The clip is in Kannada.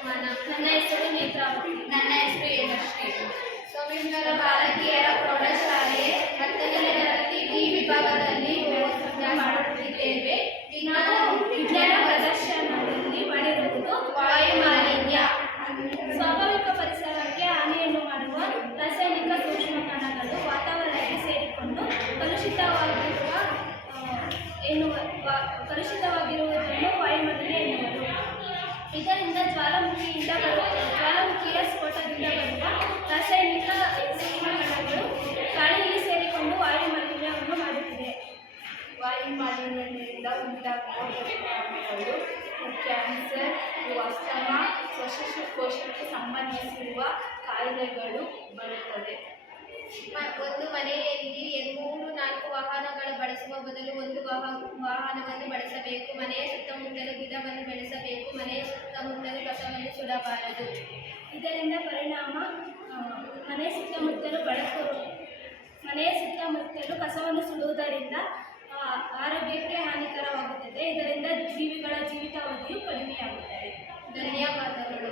ಸುಮನ. ನನ್ನ ಹೆಸರು ನೇತ್ರಾವತಿ. ನನ್ನ ಹೆಸರು ಯಶಶ್ರೀ. ಸೋಮೇಶ್ವರ ಬಾಲಕಿಯರ ಪ್ರೌಢಶಾಲೆ 10ನೇ ತರಗತಿ ಡಿ ವಿಭಾಗದಲ್ಲಿ ವ್ಯವಸ್ಥೆ ಮಾಡುತ್ತಿದ್ದೇವೆ. ವಿಜ್ಞಾನ ಪ್ರದರ್ಶನದಲ್ಲಿ ಮಾಡಿರುವುದು ವಾಯು ಮಾಲಿನ್ಯ. ಸ್ವಾಭಾವಿಕ ಪರಿಸರಕ್ಕೆ ಹಾನಿಯನ್ನು ಮಾಡುವ ರಾಸಾಯನಿಕ ಸೂಕ್ಷ್ಮ ಕಣಗಳು ವಾತಾವರಣಕ್ಕೆ ಸೇರಿಕೊಂಡು ಕಲುಷಿತವಾಗಿರುವುದನ್ನು ವಾಯುಮಾಲಿನ್ಯ ಎನ್ನುವರು. ಇದರಿಂದ ಜ್ವಾಲಾಮುಖಿಯ ಸ್ಫೋಟದಿಂದ ಬರುವ ರಾಸಾಯನಿಕ ಸೂಕ್ಷ್ಮ ಕಣಗಳು ಗಾಳಿಯಲ್ಲಿ ಸೇರಿಕೊಂಡು ವಾಯುಮಾಲಿನ್ಯವನ್ನು ಮಾಡುತ್ತಿದೆ. ವಾಯು ಮಾಲಿನ್ಯದಿಂದ ಉಂಟಾಗುವ ಪರಿಣಾಮಗಳು ಕ್ಯಾನ್ಸರ್, ಅಸ್ತಮಾ, ಶ್ವಾಸಕೋಶಕ್ಕೆ ಸಂಬಂಧಿಸಿರುವ ಕಾಯಿಲೆಗಳು ಬರುತ್ತವೆ. ಒಂದು ಮನೆಯಲ್ಲಿ 3-4 ವಾಹನಗಳು ಬಳಸುವ ಬದಲು ಒಂದು ವಾಹನವನ್ನು ಬಳಸಬೇಕು. ಮನೆಯ ಸುತ್ತಮುತ್ತಲು ಗಿಡವನ್ನು ಬೆಳೆಸಬೇಕು. ಮನೆಯ ಸುತ್ತಮುತ್ತಲು ಕಸವನ್ನು ಸುಡಬಾರದು. ಇದರಿಂದ ಪರಿಣಾಮ ಮನೆಯ ಸುತ್ತಮುತ್ತಲು ಕಸವನ್ನು ಸುಡುವುದರಿಂದ ಆರೋಗ್ಯಕ್ಕೆ ಹಾನಿಕರವಾಗುತ್ತದೆ. ಇದರಿಂದ ಜೀವಿಗಳ ಜೀವಿತಾವಧಿಯು ಕಡಿಮೆಯಾಗುತ್ತದೆ. ಧನ್ಯವಾದಗಳು.